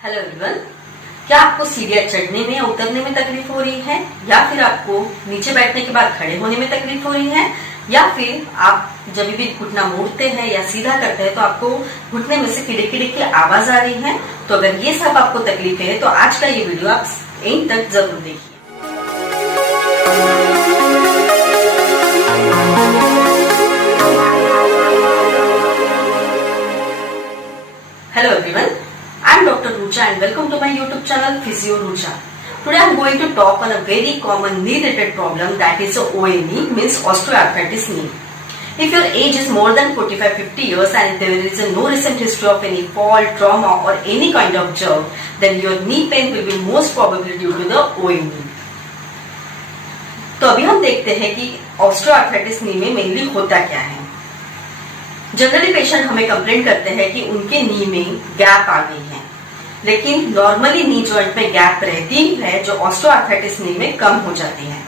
Hello everyone. क्या आपको सीढ़ियाँ चढ़ने में या उतरने में तकलीफ हो रही है, या फिर आपको नीचे बैठने के बाद खड़े होने में तकलीफ हो रही है, या फिर आप जब भी घुटना मोड़ते हैं या सीधा करते हैं तो आपको घुटने में से किड़े किड़े की आवाज आ रही है? तो अगर ये सब आपको तकलीफ है तो आज का ये वीडियो आप एंड तक जरूर देखिए। Hello everyone, I am Dr. Rucha and welcome to my YouTube channel Physio Rucha. Today I am going to talk on a very common knee-related problem, that is ONE, means osteoarthritis knee. If your age is more than 45-50 years and there is no recent history of any fall, trauma or any kind of jerk, then your knee pain will be most probably due to the ONE. तो अभी हम देखते हैं कि osteoarthritis knee में mainly होता क्या है। जनरली पेशेंट हमें कंप्लेंट करते हैं कि उनके नी में गैप आ गई है, लेकिन नॉर्मली नी जॉइंट में गैप रहती ही है जो ऑस्टियोआर्थराइटिस नी में कम हो जाती है।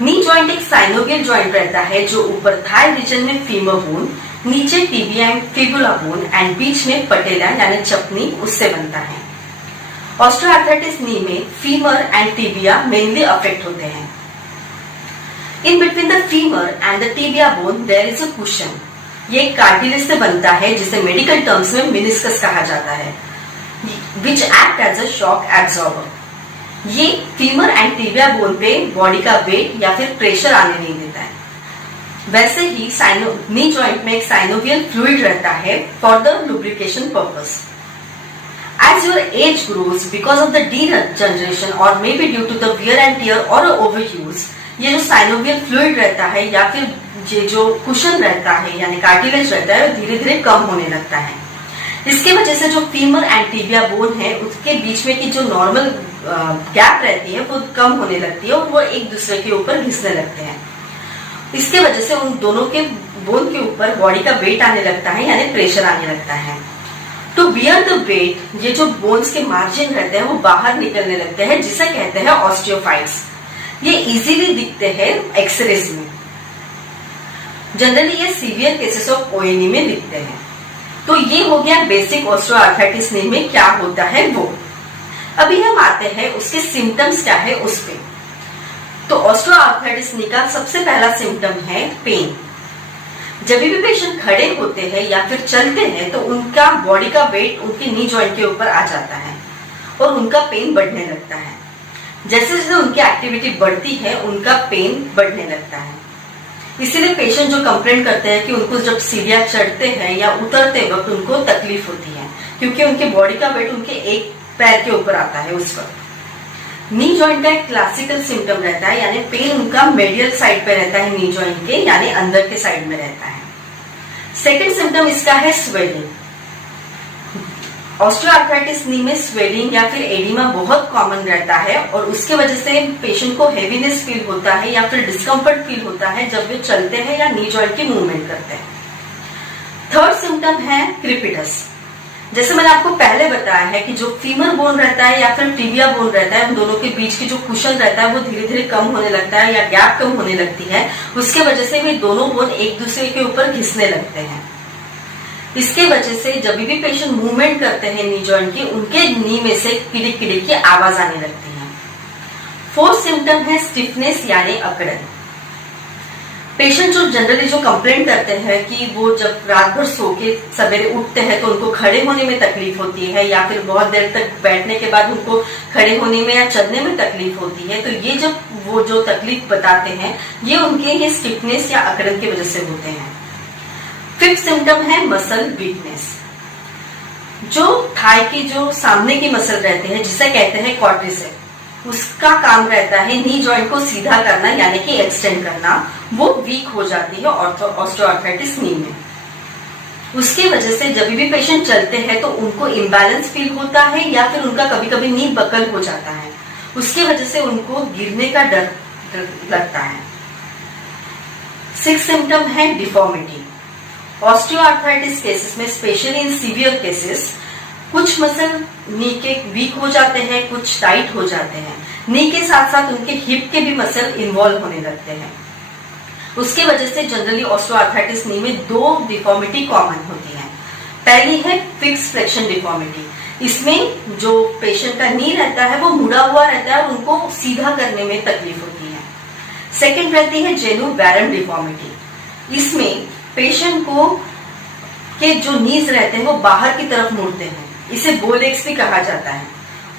नी जॉइंट एक साइनोवियल जॉइंट रहता है जो ऊपर थाई रीजन में फीमर बोन, नीचे tibia and fibula bone and बीच में पटेला यानी चपनी उससे बनता है। ऑस्टियोआर्थराइटिस नी में femur and tibia mainly affect होते हैं। In between the femur and the tibia bone there is a cushion. ये कार्टिलेज से बनता है जिसे मेडिकल टर्म्स में मेनिस्कस कहा जाता है, which act as a shock absorber. ये फीमर एंड टिबिया बोन पे बॉडी का वेट या फिर प्रेशर आने नहीं देता है। वैसे ही नी जॉइंट में एक साइनोवियल फ्लूइड रहता है for the lubrication purpose. As your age grows because of the degeneration और may be due to the wear and tear और ओवरयूज, ये जो साइनोवियल फ्लूइड रहता है या फिर ये जो कुशन रहता है यानी कार्टिलेज रहता है, धीरे धीरे कम होने लगता है। इसके वजह से जो फीमर एंड टिबिया बोन है उसके बीच में की जो नॉर्मल गैप रहती है वो कम होने लगती है और वो एक दूसरे के ऊपर घिसने लगते हैं। इसके वजह से उन दोनों के बोन के ऊपर बॉडी का वेट आने लगता है यानी प्रेशर आने लगता है। टू बियर द वेट, ये जो बोन्स के मार्जिन रहते हैं वो बाहर निकलने लगते हैं, जिसे कहते हैं ऑस्टियोफाइट्स। ये इजीली दिखते हैं एक्सरेज में। जनरली ये सीवियर केसेस ऑफ ओएनई में दिखते हैं। तो ये हो गया बेसिक ऑस्टियोआर्थराइटिस नी में क्या होता है वो। अभी हम आते हैं उसके सिम्टम्स क्या है उस पे। तो ऑस्टियोआर्थराइटिस नी का सबसे पहला सिम्टम है पेन। जब भी पेशेंट खड़े होते हैं या फिर चलते हैं तो उनका बॉडी का वेट उनके नी जॉइंट के ऊपर आ जाता है और उनका पेन बढ़ने लगता है। जैसे जैसे उनकी एक्टिविटी बढ़ती है उनका पेन बढ़ने लगता है। इसीलिए पेशेंट जो कंप्लेंट करते हैं कि उनको जब सीढ़ियां चढ़ते हैं या उतरते वक्त उनको तकलीफ होती है, क्योंकि उनके बॉडी का वेट उनके एक पैर के ऊपर आता है उस वक्त। नी जॉइंट का एक क्लासिकल सिम्टम रहता है यानी पेन उनका मेडियल साइड पे रहता है, नी जॉइंट के यानी अंदर के साइड में रहता है। सेकेंड सिम्टम इसका है स्वेलिंग। ऑस्टियोआर्थराइटिस नी में स्वेलिंग या फिर एडिमा बहुत कॉमन रहता है और उसके वजह से पेशेंट को हेवीनेस फील होता है या फिर डिस्कम्फर्ट फील होता है जब वे चलते हैं या नी जॉइंट की मूवमेंट करते हैं। थर्ड सिम्टम है क्रिपिटस। जैसे मैंने आपको पहले बताया है कि जो फीमर बोन रहता है या फिर टिबिया बोन रहता है, उन दोनों के बीच की जो कुशन रहता है वो धीरे धीरे कम होने लगता है या गैप कम होने लगती है। उसके वजह से वे दोनों बोन एक दूसरे के ऊपर घिसने लगते हैं। इसके वजह से जब भी पेशेंट मूवमेंट करते हैं नी जॉइंट की, उनके नी में से किड़े किड़े की आवाज आने लगती है। फोर्थ सिम्टम है स्टिफनेस यानी अकड़न। पेशेंट जो जनरली जो कंप्लेंट करते हैं कि वो जब रात भर सो के सवेरे उठते हैं तो उनको खड़े होने में तकलीफ होती है या फिर बहुत देर तक बैठने के बाद उनको खड़े होने में या चलने में तकलीफ होती है, तो ये जब वो जो तकलीफ बताते हैं ये उनके ये स्टिफनेस या अकड़न की वजह से होते हैं। फिफ्थ सिम्टम है मसल वीकनेस। जो थाई की जो सामने की मसल रहते हैं जिसे कहते हैं क्वाड्रिसेप, उसका काम रहता है नी जॉइंट को सीधा करना यानी कि एक्सटेंड करना, वो वीक हो जाती है ऑस्टियोआर्थराइटिस नी में। उसकी वजह से जब भी पेशेंट चलते हैं तो उनको इम्बैलेंस फील होता है या फिर उनका कभी कभी नी बकल हो जाता है, उसकी वजह से उनको गिरने का डर लगता है। सिक्स्थ सिम्टम है डिफॉर्मिटी। ऑस्टियोआर्थराइटिस केसेस में स्पेशली इन सीवियर केसेस कुछ मसल नी के वीक हो जाते हैं, कुछ टाइट हो जाते हैं। नी के साथ साथ उनके हिप के भी मसल इन्वॉल्व होने लगते हैं। उसकी वजह से जनरली ऑस्टियोआर्थराइटिस नी में दो डिफॉर्मिटी कॉमन होती है। पहली है फिक्स फ्लेक्शन डिफॉर्मिटी। इसमें जो पेशेंट का नी रहता है वो मुड़ा हुआ रहता है और उनको सीधा करने में तकलीफ होती है। सेकंड रहती है जेनु बैरन डिफॉर्मिटी। इसमें पेशेंट को के जो नीज रहते हैं वो बाहर की तरफ मुड़ते हैं, इसे बोलेक्स भी कहा जाता है।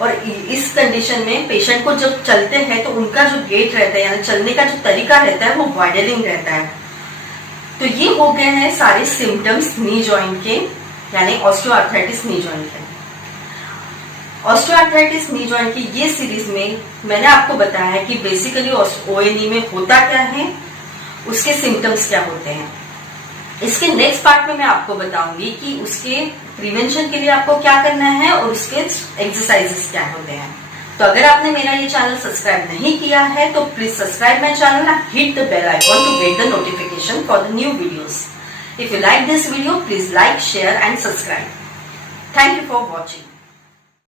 और इस कंडीशन में पेशेंट को जब चलते हैं तो उनका जो गेट रहता है यानी चलने का जो तरीका रहता है वो वाइडनिंग रहता है। तो ये हो गए हैं सारे सिम्टम्स नी जॉइंट के, यानी ऑस्टियोआर्थराइटिस नी जॉइंट के। ऑस्टियोआर्थराइटिस नी जॉइंट की ये सीरीज में मैंने आपको बताया है कि बेसिकली ओएनी में होता क्या है, उसके सिम्टम्स क्या होते हैं। इसके नेक्स्ट पार्ट में मैं आपको बताऊंगी कि उसके प्रिवेंशन के लिए आपको क्या करना है और उसके एक्सरसाइजेस क्या होते हैं। तो अगर आपने मेरा ये चैनल सब्सक्राइब नहीं किया है तो please subscribe my channel and hit the bell icon to get the notification for the new videos. If you like this video, please like, share and subscribe. Thank you for watching.